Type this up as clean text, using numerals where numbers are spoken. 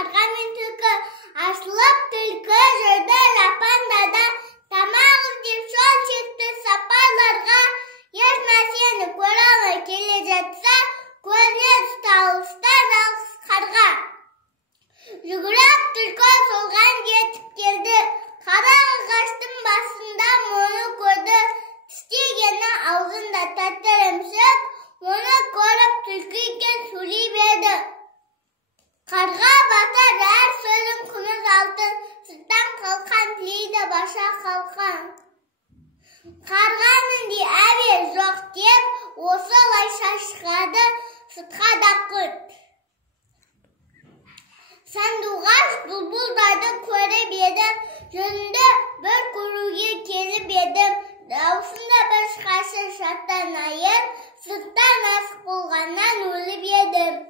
қарға мен түлкі. Ашылып түлкі жүрді жапандада, тамақ іздеп жол шекті сапарларға. Ешнәрсені көре алмай келе жатса, көзіне алыста жалғыз қарға. Жүгіріп түлкі солған жетіп келді. Қара ағаштың басында мұны көрді. Тістегені аузында тәтті ірімшік. Оны көріп түлкі екен сөйлей берді. Қарға батар әр сөздің күміс алтын, сырттан қалқан тілейді баша қалқан. Қарғаның де әбе жоқ деп, осылай шашқады сыртқа да құрт. Сандуғаш бұлбұлдарды көріп едім, жөнді бір көруге келіп едім. Даусында бір шыққашы шаттан айыр, сырттан асық болғаннан өліп едім.